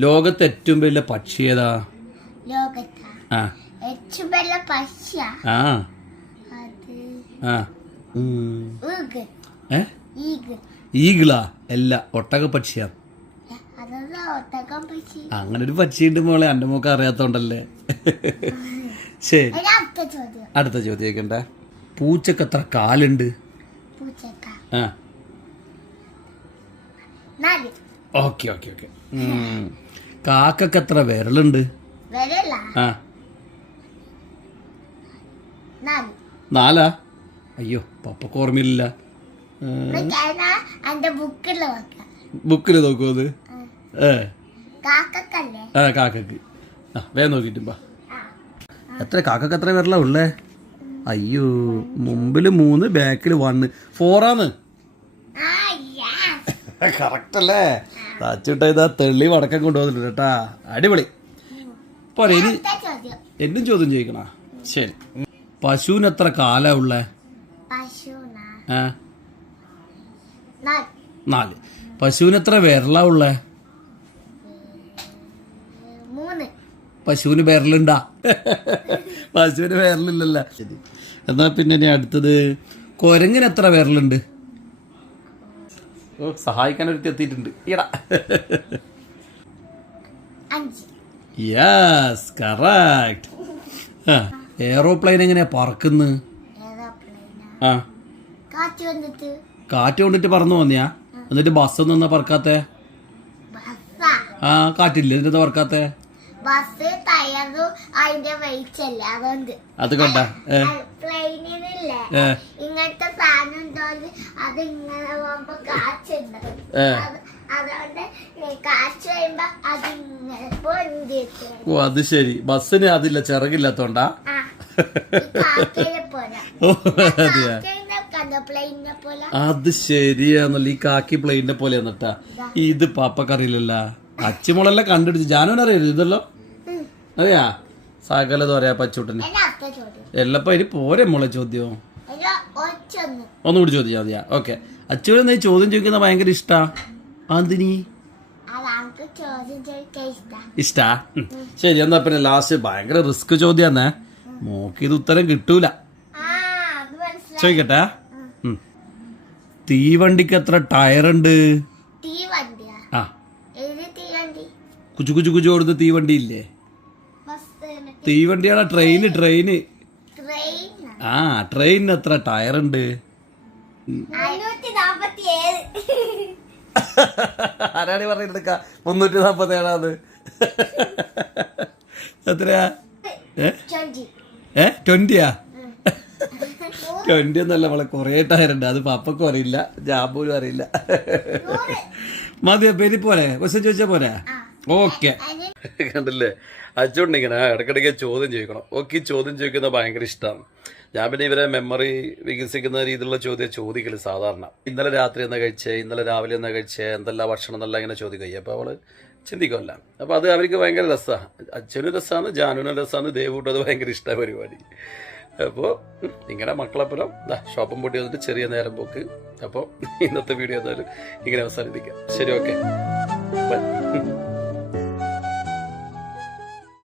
ലോകത്തെ ഏറ്റവും വലിയ പക്ഷി ഏതാ? ആ. ഏറ്റവും വലിയ പക്ഷ ആ. ആ. ഈഗിളാ? അല്ല ഒട്ടക പക്ഷിയാ. അങ്ങനെ ഒരു പക്ഷി പക്ഷിയുണ്ട് മോളെ എന്റെ മോക്ക് അറിയാത്തോണ്ടല്ലേ. ശരി. അടുത്ത ചോദ്യം. ചോദിക്കണ്ട. പൂച്ചക്ക് എത്ര കാലുണ്ട്? ആ. Okay okay okay. കാക്കക്ക് എത്ര വിരലുണ്ട്? ആ. നാല്. അയ്യോ പപ്പക്ക് ഓർമ്മയില്ല ബുക്കിൽ നോക്കൂ. അത്. ഏ. ആ കാക്കക്ക്. ആ വേഗം നോക്കിട്ടുമ്പ ബാ ആ. എത്ര കാക്കക്ക് എത്ര വിരലാ ഉള്ളേ? അയ്യോ മുമ്പിൽ മൂന്ന് ബാക്കിൽ വണ്ണ്. ഫോറാന്ന് yes. അച്ചുട്ട ഇതാ തെള്ളി വടക്കം കൊണ്ടുപോകുന്നുണ്ട് കേട്ടാ. അടിപൊളി. പോരെ ഇനി എന്നും ചോദ്യം ചോദിക്കണ? ശരി. പശുവിന് എത്ര കാലാ ഉള്ളേ? നാല്. പശുവിന് എത്ര വിരലാ ഉള്ളേ? പശുവിന് വിരലുണ്ടാ? പശുവിന് വിരലില്ലല്ലോ. എന്നാ പിന്നെ ഇനി അടുത്തത്. കുരങ്ങിന് എത്ര വിരലുണ്ട്? സഹായിക്കാൻ ഒരു എത്തിയിട്ടുണ്ട് ഈടാ യെസ് കറക്റ്റ് എയറോപ്ലെയിൻ എങ്ങനെയാ പറക്കുന്നത് ആ. കാറ്റ് കൊണ്ടിട്ട് പറന്നു പോന്നിയാ എന്നിട്ട് ബസ് ഒന്നും പറക്കാത്തേ? ആ കാറ്റില്ല എന്നിട്ട് പറക്കാത്തെ? ബസ് ടയറും അതിന്റെ വെയിറ്റ് അല്ല? അതുകൊണ്ട്. അത് കണ്ട? ഏ. പ്ലെയിനിനില്ലേ ഇങ്ങനത്തെ സാധനം ഉണ്ടോണ്ട് അത് ഇങ്ങനെ പോകുമ്പോ അത് അതുകൊണ്ട് ഈ കഴിയുമ്പോ അത് ഇങ്ങനെ ഓ അത് ശരി. ബസ്സിന് അതില്ല ചിറകില്ലാത്തോണ്ടാ? ഓ അതെയാ. അത് ശരിയാന്നല്ലോ. ഈ കാക്കി പ്ലെയിനെ പോലെ എന്നിട്ടാ. ഇത്. പാപ്പക്കറിയില്ലല്ല അച്ചിമുളെല്ലാം കണ്ടുപിടിച്ച്. ജാനുവിന് അറിയരുത് ഇതല്ലോ. അറിയാ? സകലതും പറയാ പച്ചൂട്ടന്. എല്ലപ്പ ഇനി പോരെ മോളെ ചോദ്യം? ഒന്നുകൂടി ചോദിച്ചാൽ മതിയാ. ഓക്കെ. അച്ചുവിനെ നീ ചോദ്യം ചോദിക്കുന്ന ഭയങ്കര ഇഷ്ടാ. അതിനി ഇഷ്ടാ. ശരി എന്നാ പിന്നെ ലാസ്റ്റ് ഭയങ്കര റിസ്ക് ചോദ്യാന്നേ. നോക്കിയത് ഉത്തരം കിട്ടൂല. ചോദിക്കട്ടെ. തീവണ്ടിക്ക് എത്ര ടയറുണ്ട്? കുച്ചു കുച്ചു കുച്ചു ഓടുന്ന തീവണ്ടി ഇല്ലേ? തീവണ്ടിയാണ്? ട്രെയിന് ട്രെയിന് ട്രെയിൻ ആ? ട്രെയിനിന് എത്ര? ടയറുണ്ട്? ആരാണ് പറഞ്ഞെടുക്ക മുന്നൂറ്റി നാപ്പത്തി ഏഴാത് എത്രയാ? ഏ? ട്വന്റി. ഏ? ട്വന്റിയാ? ട്വന്റി ഒന്നല്ല നമ്മളെ കുറേ ടയറുണ്ട്. അത് പപ്പക്കും അറിയില്ല ജാബൂലും അറിയില്ല. മതി പെരി പോരെ. ക്വസ്റ്റ്യൻ ചോദിച്ചാ പോരെ? ഓക്കെ. കണ്ടില്ലേ? അച്ചുണ്ടിങ്ങനെ ഇടയ്ക്കിടയ്ക്ക് ചോദ്യം ചോദിക്കണം. ഓക്കെ ഈ ചോദ്യം ചോദിക്കുന്നത് ഭയങ്കര ഇഷ്ടമാണ് ഞാൻ പിന്നെ ഇവരെ മെമ്മറി വികസിക്കുന്ന രീതിയിലുള്ള ചോദ്യം ചോദിക്കൽ സാധാരണ. ഇന്നലെ രാത്രി എന്നാ കഴിച്ചേ? ഇന്നലെ രാവിലെ എന്നാ കഴിച്ചേ? എന്തെല്ലാം ഭക്ഷണം എന്നെല്ലാം ഇങ്ങനെ ചോദിക്കുക അപ്പോൾ അവൾ ചിന്തിക്കുമല്ല അപ്പോൾ അത് അവർക്ക് ഭയങ്കര രസമാണ് അച്ഛനും രസമാണ് ജാനുവിനും രസമാണ് ദേവൂട്ടും അത് ഭയങ്കര ഇഷ്ടമായ പരിപാടി. അപ്പോൾ ഇങ്ങനെ മക്കളെപ്പുറം ഷോപ്പും പൊട്ടി വന്നിട്ട് ചെറിയ നേരം പോക്ക്. അപ്പോൾ ഇന്നത്തെ വീഡിയോ എന്തായാലും ഇങ്ങനെ അവസാനിപ്പിക്കാം. ശരി ഓക്കെ.